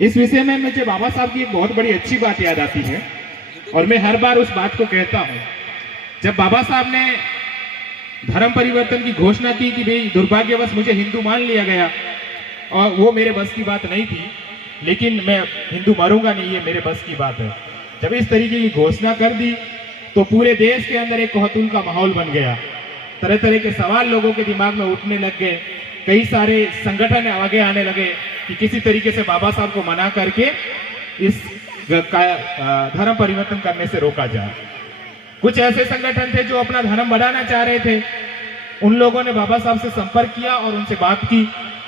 इस विषय में मुझे बाबा साहब की एक बहुत बड़ी अच्छी बात याद आती है और मैं हर बार उस बात को कहता हूँ। जब बाबा साहब ने धर्म परिवर्तन की घोषणा की कि भाई दुर्भाग्यवश मुझे हिंदू मान लिया गया और वो मेरे बस की बात नहीं थी, लेकिन मैं हिंदू मरूंगा नहीं, ये मेरे बस की बात है। जब इस तरीके की घोषणा कर दी तो पूरे देश के अंदर एक कोहतूल का माहौल बन गया। तरह तरह के सवाल लोगों के दिमाग में उठने लग गए। कई सारे संगठन आगे आने लगे कि किसी तरीके से बाबा साहब को मना करके इस धर्म परिवर्तन करने से रोका जाए। कुछ ऐसे संगठन थे जो अपना धर्म बढ़ाना चाह रहे थे। उन लोगों ने बाबा साहब से संपर्क किया और उनसे बात की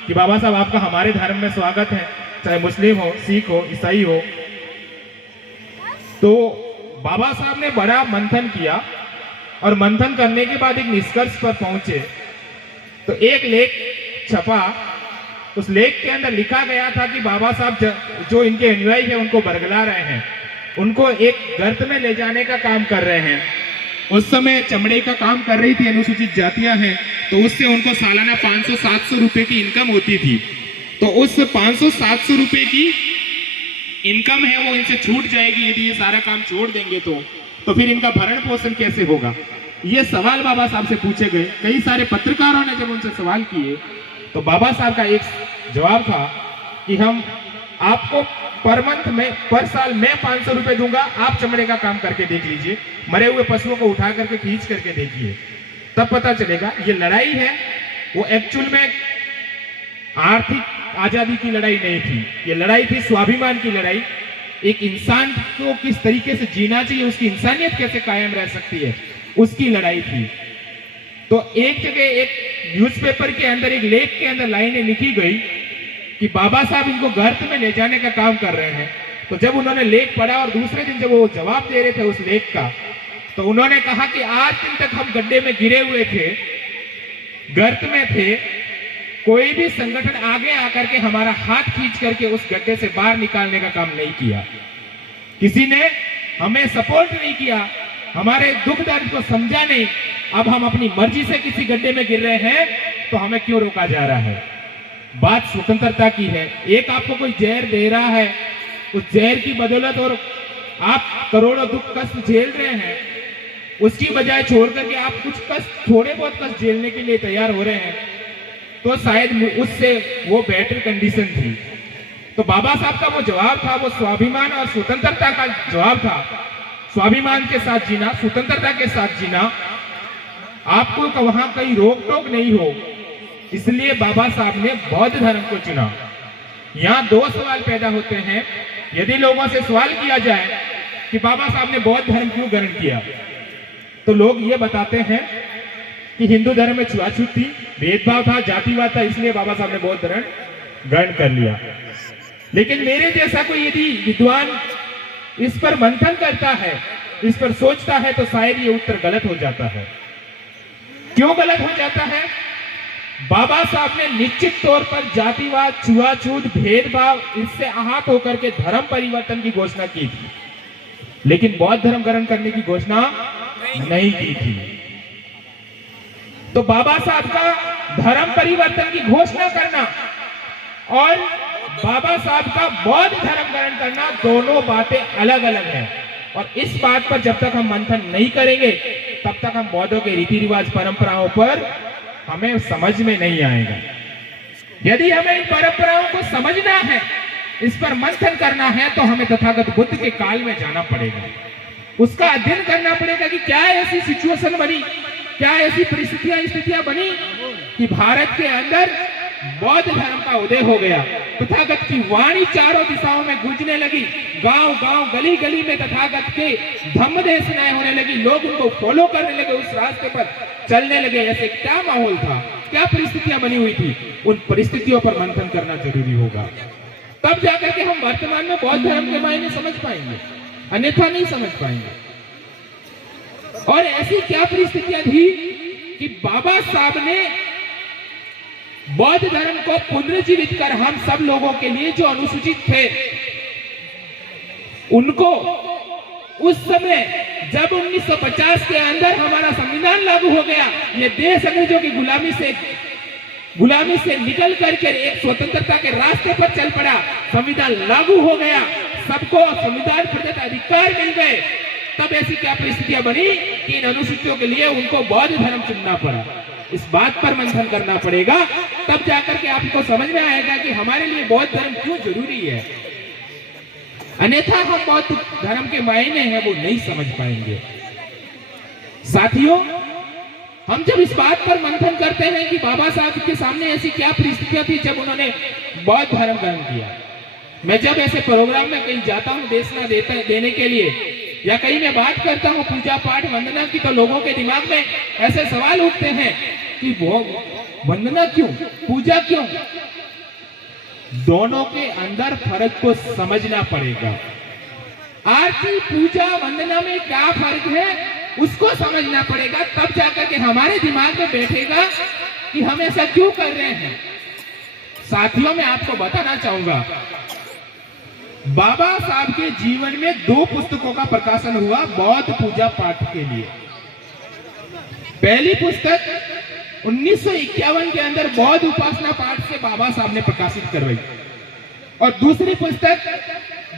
कि बाबा साहब आपका हमारे धर्म में स्वागत है, चाहे मुस्लिम हो, सिख हो, ईसाई हो। तो बाबा साहब ने बड़ा मंथन किया और मंथन करने के बाद एक निष्कर्ष पर पहुंचे। तो एक लेख छपा, उस लेख के अंदर लिखा गया था कि बाबा साहब जो इनके अनुयायी हैं उनको बरगला रहे हैं, उनको एक गर्त में ले जाने का काम कर रहे हैं। उस समय चमड़े का काम कर रही थी अनुसूचित जातियां हैं, तो उससे उनको सालाना 500-700 रुपए की इनकम होती थी। तो उस 500-700 रुपए की इनकम है वो इनसे छूट जाएगी यदि ये सारा काम छोड़ देंगे तो फिर इनका भरण पोषण कैसे होगा। ये सवाल बाबा साहब से पूछे गए। कई सारे पत्रकारों ने जब उनसे सवाल किए तो बाबा साहब का एक जवाब था कि हम आपको पर साल मैं 500 रुपए दूंगा, आप चमड़े का काम करके देख लीजिए, मरे हुए पशुओं को उठा करके खींच करके देखिए, तब पता चलेगा। ये लड़ाई है वो एक्चुअल में आर्थिक आजादी की लड़ाई नहीं थी, ये लड़ाई थी स्वाभिमान की लड़ाई। एक इंसान को किस तरीके से जीना चाहिए, उसकी इंसानियत कैसे कायम रह सकती है, उसकी लड़ाई थी। तो एक जगह एक न्यूज़पेपर के अंदर एक लेख के अंदर लाइनें लिखी गई कि बाबा साहब इनको गर्त में ले जाने का काम कर रहे हैं। तो जब उन्होंने लेख पढ़ा और दूसरे दिन जब वो जवाब दे रहे थे उस लेख का, तो उन्होंने कहा कि आज दिन तक हम गड्ढे में गिरे हुए थे, गर्त में थे, कोई भी संगठन आगे आकर के हमारा हाथ खींच करके उस गड्ढे से बाहर निकालने का काम नहीं किया। किसी ने हमें सपोर्ट नहीं किया, हमारे दुख दर्द को समझा नहीं। अब हम अपनी मर्जी से किसी गड्ढे में गिर रहे हैं तो हमें क्यों रोका जा रहा है। बात स्वतंत्रता की है। एक आपको कोई जहर दे रहा है, उस जहर की बदौलत और आप करोड़ों दुख कष्ट झेल रहे हैं, उसकी बजाय छोड़ करके आप कुछ कष्ट, थोड़े बहुत कष्ट झेलने के लिए तैयार हो रहे हैं, तो शायद उससे वो बेटर कंडीशन थी। तो बाबा साहब का वो जवाब था, वो स्वाभिमान और स्वतंत्रता का जवाब था। स्वाभिमान के साथ जीना, स्वतंत्रता के साथ जीना, आपको वहां कहीं रोक टोक नहीं हो, इसलिए बाबा साहब ने बौद्ध धर्म को चुना। यहाँ दो सवाल पैदा होते हैं। यदि लोगों से सवाल किया जाए कि बाबा साहब ने बौद्ध धर्म क्यों ग्रहण किया, तो लोग ये बताते हैं कि हिंदू धर्म में छुआछूत थी, भेदभाव था, जातिवाद था, इसलिए बाबा साहब ने बौद्ध धर्म ग्रहण कर लिया। लेकिन मेरे जैसा कोई यदि विद्वान इस पर मंथन करता है, इस पर सोचता है, तो शायद ये उत्तर गलत हो जाता है। क्यों गलत हो जाता है? बाबा साहब ने निश्चित तौर पर जातिवाद, छुआछूत, भेदभाव, इससे आहत होकर के धर्म परिवर्तन की घोषणा की थी, लेकिन बौद्ध धर्म ग्रहण करने की घोषणा नहीं की थी। तो बाबा साहब का धर्म परिवर्तन की घोषणा करना और बाबा साहब का बौद्ध धर्म ग्रहण करना, दोनों बातें अलग अलग हैं। और इस बात पर जब तक हम मंथन नहीं करेंगे तब तक हम बौद्धों के रीति रिवाज, परंपराओं पर हमें समझ में नहीं आएगा। यदि हमें इन परंपराओं को समझना है, इस पर मंथन करना है, तो हमें तथागत बुद्ध के काल में जाना पड़ेगा, उसका अध्ययन करना पड़ेगा कि क्या ऐसी सिचुएशन बनी, क्या ऐसी स्थितियां बनी कि भारत के अंदर बौद्ध धर्म का उदय हो गया। तथागत की वाणी चारों दिशाओं में गूंजने लगी, गांव गांव, गली गली में तथागत के धम्म देशनाएं होने लगी, लोग उनको फॉलो करने लगे, उस रास्ते पर चलने लगे। ऐसे क्या माहौल था, क्या परिस्थितियां बनी हुई थी, उन परिस्थितियों पर मंथन करना जरूरी होगा। तब जाकर के हम वर्तमान में बौद्ध धर्म के मायने समझ पाएंगे, अन्यथा नहीं समझ पाएंगे। और ऐसी क्या परिस्थितियां थी कि बाबा साहब ने बौद्ध धर्म को पुनर्जीवित कर हम सब लोगों के लिए, जो अनुसूचित थे, उनको उस समय जब 1950 के अंदर हमारा संविधान लागू हो गया, ये देश अंग्रेजों की गुलामी से गुलामी से निकल करके एक स्वतंत्रता के रास्ते पर चल पड़ा, संविधान लागू हो गया, सबको संविधान प्रदत्त अधिकार मिल गए, तब ऐसी क्या परिस्थितियां बनी कि इन अनुसूचियों के लिए उनको बौद्ध धर्म चुनना पड़ा। इस बात पर मंथन करना पड़ेगा, तब जाकर के आपको समझ में आएगा कि हमारे लिए बौद्ध धर्म क्यों जरूरी है। अन्यथा हम बौद्ध धर्म के मायने हैं वो नहीं समझ पाएंगे। साथियों, हम जब इस बात पर मंथन करते हैं कि बाबा साहब के सामने ऐसी क्या परिस्थितियां थी जब उन्होंने बौद्ध धर्म ग्रहण किया। मैं जब ऐसे प्रोग्राम में कहीं जाता हूं देशना देने के लिए, या कहीं मैं बात करता हूं पूजा पाठ वंदना की, तो लोगों के दिमाग में ऐसे सवाल उठते हैं कि वो वंदना क्यों, पूजा क्यों। दोनों के अंदर फर्क को समझना पड़ेगा। आरती पूजा वंदना में क्या फर्क है उसको समझना पड़ेगा, तब जाकर के हमारे दिमाग में बैठेगा कि हम ऐसा क्यों कर रहे हैं। साथियों, मैं आपको बताना चाहूंगा, बाबा साहब के जीवन में 2 पुस्तकों का प्रकाशन हुआ बौद्ध पूजा पाठ के लिए। पहली पुस्तक 1951 के अंदर बौद्ध उपासना पाठ से बाबा साहब ने प्रकाशित करवाई, और दूसरी पुस्तक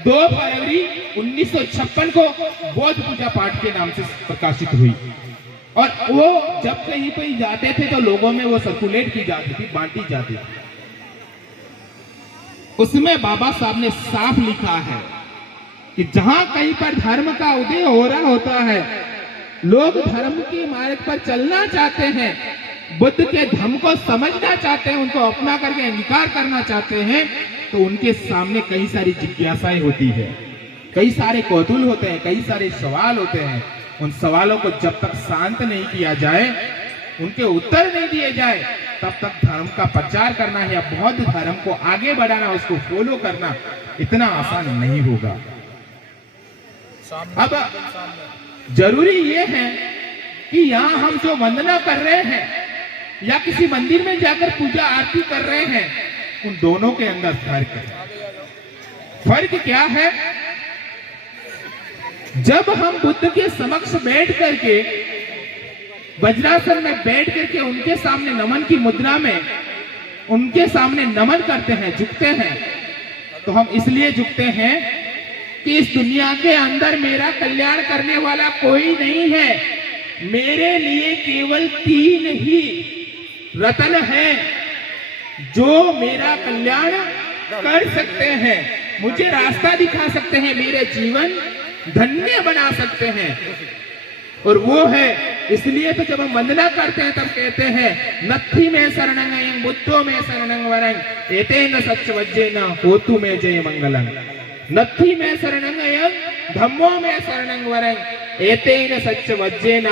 2 फरवरी 1956 को बौद्ध पूजा पाठ के नाम से प्रकाशित हुई। और वो जब कहीं पे जाते थे तो लोगों में वो सर्कुलेट की जाती थी, बांटी जाती थी। उसमें बाबा साहब ने साफ लिखा है कि जहां कहीं पर धर्म का उदय हो रहा होता है, लोग धर्म के मार्ग पर चलना चाहते हैं, बुद्ध के धर्म को समझना चाहते हैं, उनको अपना करके अंगीकार करना चाहते हैं, तो उनके सामने कई सारी जिज्ञासाएं होती है, कई सारे कौतूहल होते हैं, कई सारे सवाल होते हैं। उन सवालों को जब तक शांत नहीं किया जाए, उनके उत्तर नहीं दिए जाए, तब तक धर्म का प्रचार करना है या बौद्ध धर्म को आगे बढ़ाना, उसको फॉलो करना इतना आसान नहीं होगा। अब जरूरी ये है कि यहाँ हम जो वंदना कर रहे हैं या किसी मंदिर में जाकर पूजा आरती कर रहे हैं, उन दोनों के अंदर फर्क है। फर्क क्या है? जब हम बुद्ध के समक्ष बैठ करके वज्रासन में बैठ करके उनके सामने नमन की मुद्रा में उनके सामने नमन करते हैं, झुकते हैं, तो हम इसलिए झुकते हैं कि इस दुनिया के अंदर मेरा कल्याण करने वाला कोई नहीं है। मेरे लिए केवल 3 ही रत्न हैं जो मेरा कल्याण कर सकते हैं, मुझे रास्ता दिखा सकते हैं, मेरे जीवन धन्य बना सकते हैं, और वो है। इसलिए तो जब हम वंदना करते हैं तब कहते हैं नत्थी में शरणं अयं बुद्धो में शरणं वरं एतेन सच्चवज्जेन होतु में जय मंगलम्। नत्थी में शरणं अयं धम्मो में शरणं वरं एतेन सच्चवज्जेन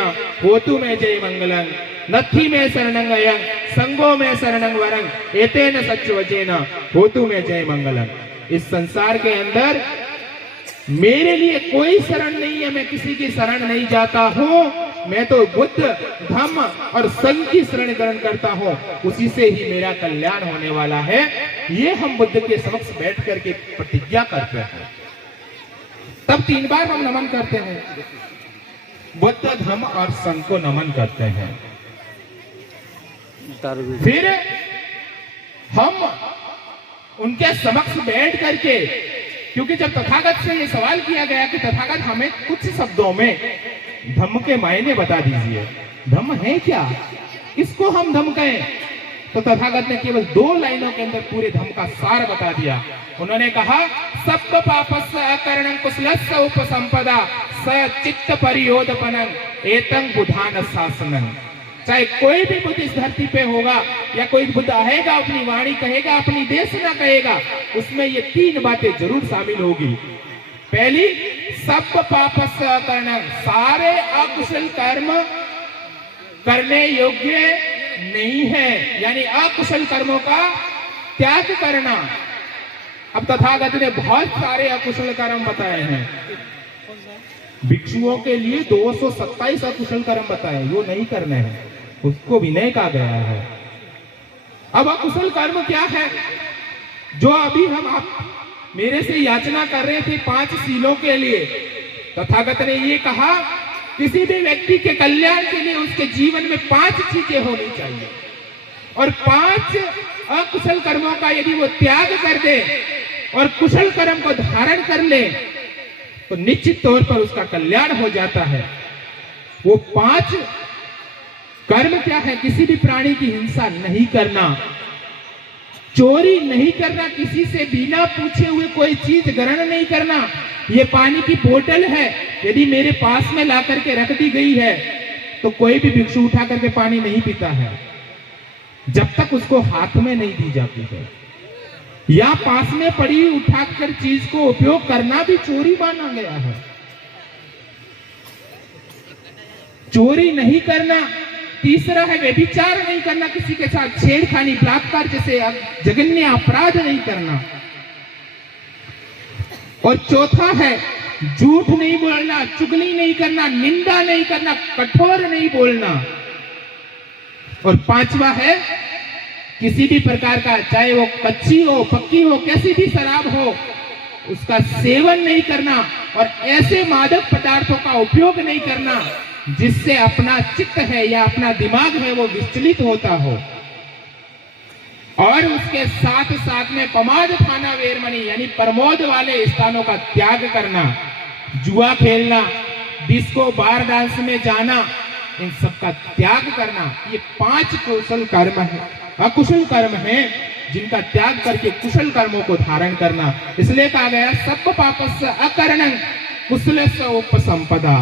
होतु में जय मंगलम्। नत्थी में शरणं अयं संगो में शरणं वरं एतेन सच्चवज्जेन होतु में जय मंगलम्। इस संसार के अंदर मेरे लिए कोई शरण नहीं है, मैं किसी की शरण नहीं जाता हूँ, मैं तो बुद्ध धम्म और संघ की शरण ग्रहण करता हूँ, उसी से ही मेरा कल्याण होने वाला है। ये हम बुद्ध के समक्ष बैठ करके प्रतिज्ञा करते हैं। तब 3 बार हम नमन करते हैं, बुद्ध धम्म और संघ को नमन करते हैं। फिर हम उनके समक्ष बैठ करके, क्योंकि जब तथागत से ये सवाल किया गया कि तथागत हमें कुछ शब्दों में धम्म के मायने बता दीजिए, धम्म है क्या, इसको हम धम्म कहें, तो तथागत ने केवल 2 लाइनों के अंदर पूरे धम्म का सार बता दिया। उन्होंने कहा सब पापस्य अकरणं कुशलस्य उपसंपदा स चित्त परियोधपनं एतं बुधान शासनं। चाहे कोई भी बुद्ध इस धरती पे होगा या कोई बुद्ध आएगा, अपनी वाणी कहेगा, अपनी देशना कहेगा, उसमें ये 3 बातें जरूर शामिल होगी। पहली, सब पापस्य अकरणं, सारे अकुशल कर्म करने योग्य नहीं है, यानी अकुशल कर्मों का त्याग करना। अब तथागत ने बहुत सारे अकुशल कर्म बताए हैं, भिक्षुओं के लिए 227 अकुशल कर्म बताए, वो नहीं करने हैं, उसको विनय कहा गया है। अब अकुशल कर्म क्या है? जो अभी हम आप मेरे से याचना कर रहे थे 5 सीलों के लिए, तथागत ने ये कहा किसी भी व्यक्ति के कल्याण के लिए उसके जीवन में 5 चीजें होनी चाहिए। और 5 अकुशल कर्मों का यदि वो त्याग कर दे और कुशल कर्म को धारण कर ले तो निश्चित तौर पर उसका कल्याण हो जाता है। वो 5 कर्म क्या है? किसी भी प्राणी की हिंसा नहीं करना, चोरी नहीं करना, किसी से बिना पूछे हुए कोई चीज ग्रहण नहीं करना। ये पानी की बोतल है, यदि मेरे पास में ला करके रख दी गई है तो कोई भी भिक्षु उठा करके पानी नहीं पीता है जब तक उसको हाथ में नहीं दी जाती है। या पास में पड़ी उठाकर चीज को उपयोग करना भी चोरी माना गया है। चोरी नहीं करना। तीसरा है व्यभिचार नहीं करना, किसी के साथ छेड़खानी, बलात्कार जैसे जघन्य अपराध नहीं करना। और चौथा है झूठ नहीं बोलना, चुगली नहीं करना, निंदा नहीं करना, कठोर नहीं बोलना। और 5वां है किसी भी प्रकार का, चाहे वो कच्ची हो, पक्की हो, कैसी भी शराब हो, उसका सेवन नहीं करना और ऐसे मादक पदार्थों का उपयोग नहीं करना जिससे अपना चित्त है या अपना दिमाग है वो विचलित होता हो। और उसके साथ साथ में प्रमाद खाना वेरमणि यानी प्रमोद वाले स्थानों का त्याग करना, जुआ खेलना, डिस्को बार डांस में जाना, इन सब का त्याग करना। ये 5 कुशल कर्म है, अकुशल कर्म है जिनका त्याग करके कुशल कर्मों को धारण करना। इसलिए कहा गया सब पापस्य अकरणं कुशलस्य उपसंपदा।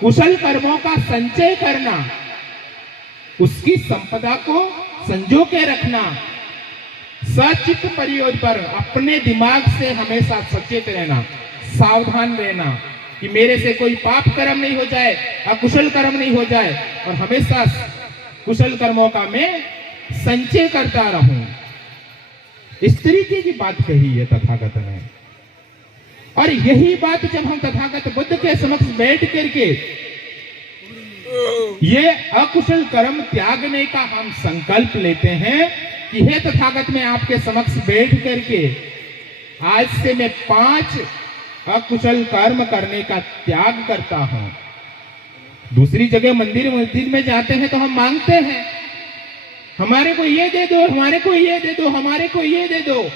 कुशल कर्मों का संचय करना, उसकी संपदा को संजो के रखना, सचित प्रयोग पर अपने दिमाग से हमेशा सचेत रहना, सावधान रहना कि मेरे से कोई पाप कर्म नहीं हो जाए, अकुशल कर्म नहीं हो जाए, और हमेशा कुशल कर्मों का मैं संचय करता रहूं। इस तरीके की बात कही है तथागत ने। और यही बात जब हम तथागत बुद्ध के समक्ष बैठ करके ये अकुशल कर्म त्यागने का हम संकल्प लेते हैं कि हे तथागत, मैं आपके समक्ष बैठ करके आज से मैं 5 अकुशल कर्म करने का त्याग करता हूं। दूसरी जगह मंदिर में जाते हैं तो हम मांगते हैं, हमारे को ये दे दो, हमारे को ये दे दो, हमारे को ये दे दो,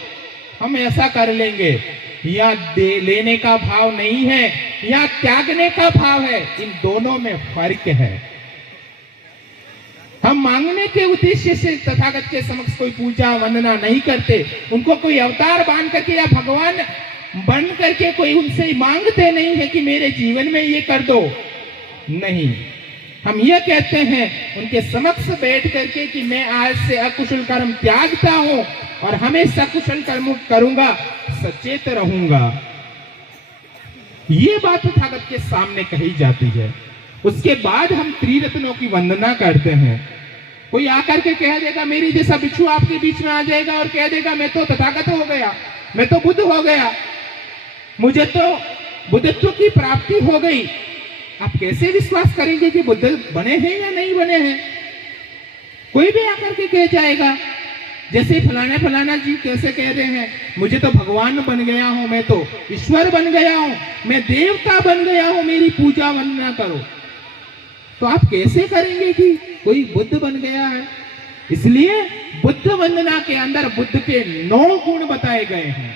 हम ऐसा कर लेंगे। या लेने का भाव नहीं है या त्यागने का भाव है, इन दोनों में फर्क है। हम मांगने के उद्देश्य से तथागत के समक्ष कोई पूजा वंदना नहीं करते, उनको कोई अवतार बांध करके या भगवान बन करके कोई उनसे मांगते नहीं है कि मेरे जीवन में ये कर दो। नहीं, हम ये कहते हैं उनके समक्ष बैठ करके कि मैं आज से अकुशल कर्म त्यागता हूं और हमेशा कुशल कर्म करूंगा, सचेत रहूंगा। ये बात तथागत के सामने कही जाती है। उसके बाद हम त्रिरत्नों की वंदना करते हैं। कोई आकर के कह देगा, मेरी जैसा बिच्छू आपके बीच में आ जाएगा और कह देगा मैं तो तथागत हो गया, मैं तो बुद्ध हो गया, मुझे तो बुद्धत्व की प्राप्ति हो गई। आप कैसे विश्वास करेंगे कि बुद्ध बने हैं या नहीं बने हैं? कोई भी आकर के कह जाएगा, जैसे फलाना जी कैसे कह रहे हैं, मुझे तो भगवान बन गया हूं, मैं तो ईश्वर बन गया हूं, मैं देवता बन गया हूं, मेरी पूजा वंदना करो। तो आप कैसे करेंगे कि कोई बुद्ध बन गया है? इसलिए बुद्ध वंदना के अंदर बुद्ध के 9 गुण बताए गए हैं।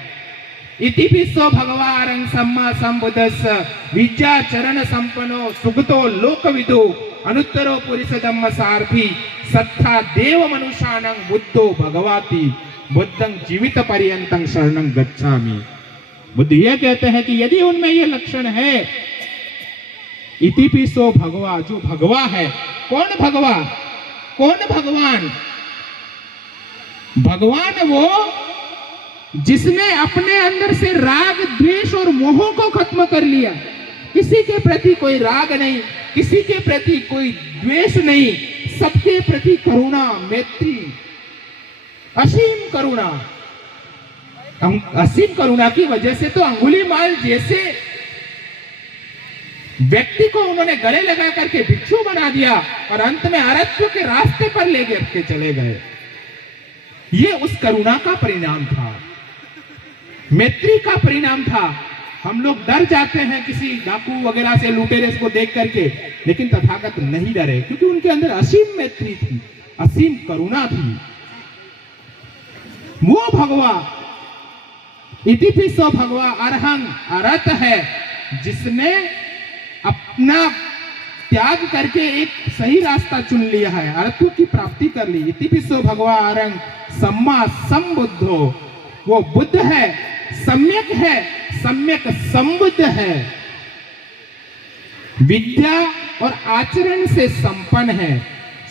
इति पिसो भगवान सम्मा संबुद्धस्य विद्या चरण संपन्नो सुगतो लोकविदो अनुत्तरो पुरुष धम्म सारथी सत्था देव मनुष्यानं बुद्धो भगवाति बुद्धं जीवित पर्यंतं शरणं गच्छामि। बुद्ध ये कहते हैं कि यदि उनमें ये लक्षण है, इति पिसो भगवा, जो भगवा है, कौन भगवा, कौन भगवान? भगवान वो जिसने अपने अंदर से राग द्वेष और मोह को खत्म कर लिया। किसी के प्रति कोई राग नहीं, किसी के प्रति कोई द्वेष नहीं, सबके प्रति करुणा, मैत्री, असीम करुणा। असीम करुणा की वजह से तो अंगुलीमाल जैसे व्यक्ति को उन्होंने गले लगा करके भिक्षु बना दिया और अंत में अरत्व के रास्ते पर ले के चले गए। ये उस करुणा का परिणाम था, मैत्री का परिणाम था। हम लोग डर जाते हैं किसी डाकू वगैरह से, लुटेरे को देख करके, लेकिन तथागत नहीं डरे क्योंकि उनके अंदर असीम मैत्री थी, असीम करुणा थी, वो भगवा इतिपिसो भगवा अरहं अरत है, जिसने अपना त्याग करके एक सही रास्ता चुन लिया है, अरत्व की प्राप्ति कर ली। इतिपिसो भगवा अरहं सम्मा संबुद्धो, वो बुद्ध है, सम्यक है, सम्यक संबुद्ध है, विद्या और आचरण से संपन्न है,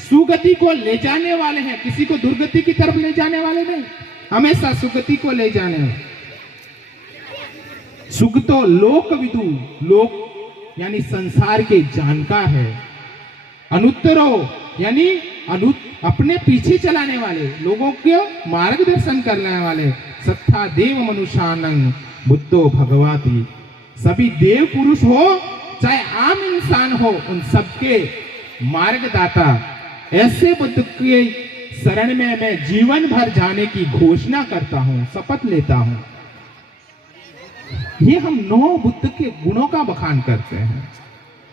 सुगति को ले जाने वाले हैं, किसी को दुर्गति की तरफ ले जाने वाले नहीं, हमेशा सुगति को ले जाने वाले। सुगतो लोक विदु, लोक यानी संसार के जानकार है, अनुत्तरो यानी अपने पीछे चलाने वाले, लोगों के मार्गदर्शन करने वाले, सत्ता देव मनुष्यानंग बुद्धो भगवाती, सभी देव पुरुष हो चाहे आम इंसान हो, उन सबके मार्गदाता। ऐसे बुद्ध के शरण में मैं जीवन भर जाने की घोषणा करता हूं, शपथ लेता हूं। ये हम 9 बुद्ध के गुणों का बखान करते हैं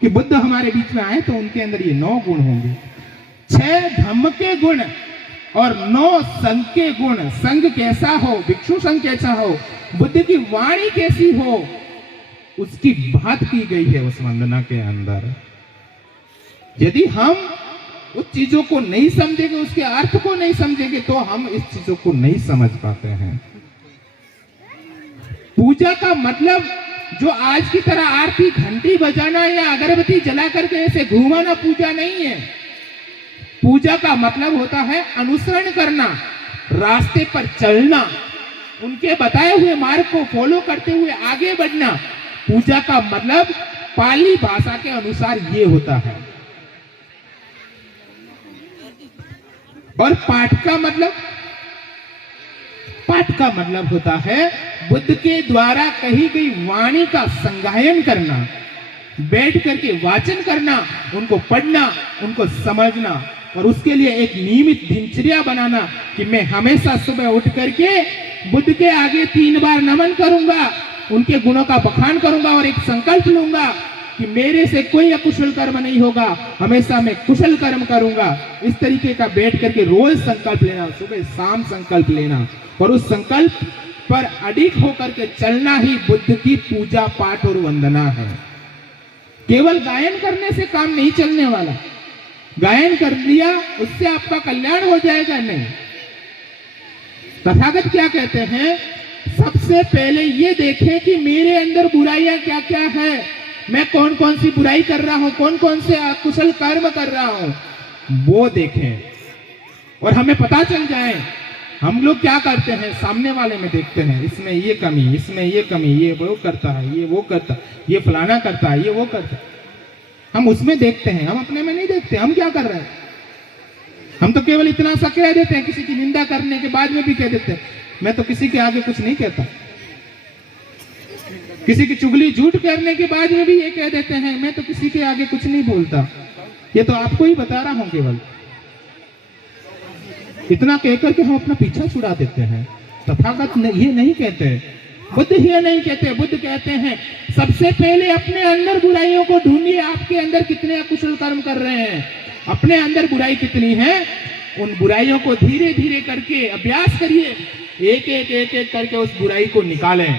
कि बुद्ध हमारे बीच में आए तो उनके अंदर ये 9 गुण होंगे। 6 धम्म के गुण और 9 संघ के गुण। संघ कैसा हो, भिक्षु संघ कैसा हो, बुद्ध की वाणी कैसी हो, उसकी बात की गई है उस वंदना के अंदर। यदि हम उस चीजों को नहीं समझेंगे, उसके अर्थ को नहीं समझेंगे, तो हम इस चीजों को नहीं समझ पाते हैं। पूजा का मतलब जो आज की तरह आरती घंटी बजाना या अगरबत्ती जला करके ऐसे घूमाना पूजा नहीं है। पूजा का मतलब होता है अनुसरण करना, रास्ते पर चलना, उनके बताए हुए मार्ग को फॉलो करते हुए आगे बढ़ना। पूजा का मतलब पाली भाषा के अनुसार ये होता है। और पाठ का मतलब होता है बुद्ध के द्वारा कही गई वाणी का संगायन करना, बैठ करके वाचन करना, उनको पढ़ना, उनको समझना, और उसके लिए एक नियमित दिनचर्या बनाना कि मैं हमेशा सुबह उठ करके बुद्ध के आगे 3 बार नमन करूंगा, उनके गुणों का बखान करूंगा और एक संकल्प लूंगा कि मेरे से कोई अकुशल कर्म नहीं होगा, हमेशा मैं कुशल कर्म करूंगा। इस तरीके का बैठ करके रोज संकल्प लेना, सुबह शाम संकल्प लेना, और उस संकल्प पर अडिग होकर के चलना ही बुद्ध की पूजा पाठ और वंदना है। केवल गायन करने से काम नहीं चलने वाला। गायन कर लिया उससे आपका कल्याण हो जाएगा नहीं। तथागत क्या कहते हैं, सबसे पहले ये देखें कि मेरे अंदर बुराइयां क्या क्या है, मैं कौन कौन सी बुराई कर रहा हूं, कौन कौन से अकुशल कर्म कर रहा हूं, वो देखें और हमें पता चल जाए। हम लोग क्या करते हैं, सामने वाले में देखते हैं, इसमें ये कमी, इसमें ये कमी, ये वो करता है, ये वो करता है, ये फलाना करता है, ये वो करता है, हम उसमें देखते हैं, हम अपने में नहीं देखते। हम क्या कर रहे हैं, हम तो केवल इतना सा कह देते हैं, किसी की निंदा करने के बाद में भी कह देते हैं मैं तो किसी के आगे कुछ नहीं कहता। किसी की चुगली झूठ करने के बाद में भी ये कह देते हैं मैं तो किसी के आगे कुछ नहीं बोलता। ये तो आपको ही बता रहा हूं, केवल इतना कहकर के हम अपना पीछा छुड़ा देते हैं। तथागत ये नहीं कहते, बुद्ध ये नहीं कहते। बुद्ध कहते हैं सबसे पहले अपने अंदर बुराइयों को ढूंढिए, आपके अंदर कितने अकुशल कर्म कर रहे हैं, अपने अंदर बुराई कितनी है, उन बुराइयों को धीरे धीरे करके अभ्यास करिए, एक एक करके उस बुराई को निकालें।